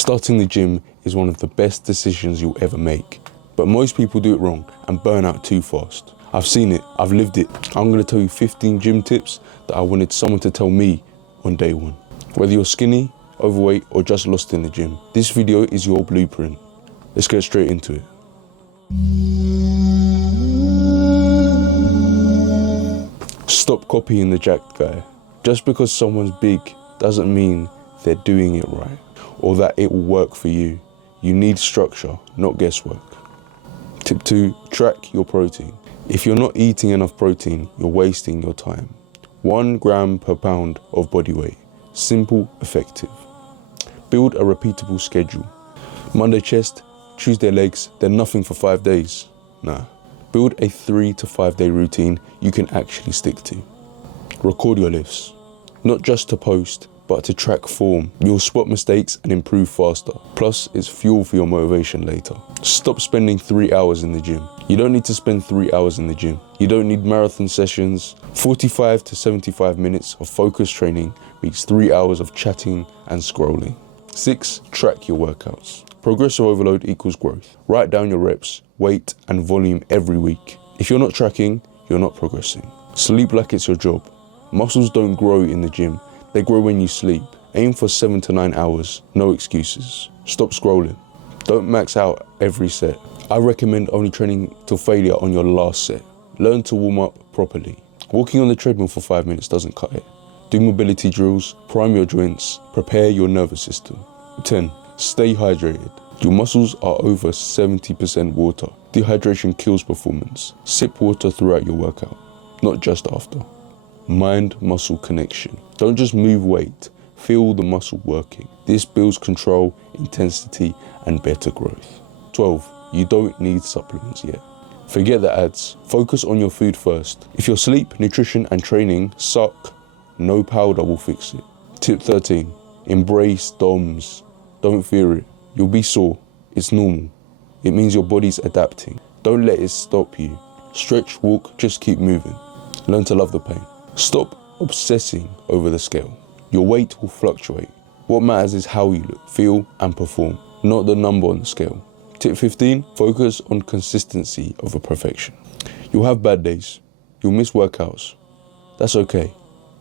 Starting the gym is one of the best decisions you'll ever make, but most people do it wrong and burn out too fast. I've seen it, I've lived it. I'm gonna tell you 15 gym tips that I wanted someone to tell me on day one. Whether you're skinny, overweight, or just lost in the gym, this video is your blueprint. Let's get straight into it. Stop copying the jacked guy. Just because someone's big doesn't mean they're doing it right or that it will work for you. You need structure, not guesswork. Tip 2, track your protein. If you're not eating enough protein, you're wasting your time. 1 gram per pound of body weight. Simple, effective. Build a repeatable schedule. Monday chest, Tuesday legs, then nothing for 5 days. Nah. Build a 3 to 5 day routine you can actually stick to. Record your lifts. Not just to post, but to track form. You'll spot mistakes and improve faster. Plus, it's fuel for your motivation later. Stop spending 3 hours in the gym. You don't need to spend 3 hours in the gym. You don't need marathon sessions. 45 to 75 minutes of focused training beats 3 hours of chatting and scrolling. 6, track your workouts. Progressive overload equals growth. Write down your reps, weight, and volume every week. If you're not tracking, you're not progressing. Sleep like it's your job. Muscles don't grow in the gym. They grow when you sleep. Aim for 7 to 9 hours, no excuses. Stop scrolling. Don't max out every set. I recommend only training till failure on your last set. Learn to warm up properly. Walking on the treadmill for 5 minutes doesn't cut it. Do mobility drills, prime your joints, prepare your nervous system. 10, stay hydrated. Your muscles are over 70% water. Dehydration kills performance. Sip water throughout your workout, not just after. Mind-muscle connection. Don't just move weight, feel the muscle working. This builds control, intensity, and better growth. 12, you don't need supplements yet. Forget the ads, focus on your food first. If your sleep, nutrition, and training suck, no powder will fix it. Tip 13, embrace DOMS. Don't fear it. You'll be sore, it's normal. It means your body's adapting. Don't let it stop you. Stretch, walk, just keep moving. Learn to love the pain. Stop obsessing over the scale. Your weight will fluctuate. What matters is how you look, feel, and perform, not the number on the scale. Tip 15, focus on consistency over perfection. You'll have bad days. You'll miss workouts. That's okay.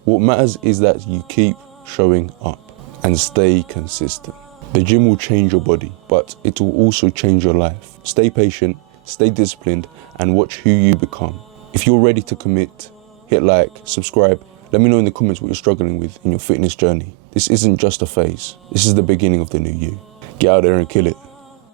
What matters is that you keep showing up and stay consistent. The gym will change your body, but it will also change your life. Stay patient, stay disciplined, and watch who you become. If you're ready to commit, hit like, subscribe. Let me know in the comments what you're struggling with in your fitness journey. This isn't just a phase. This is the beginning of the new you. Get out there and kill it.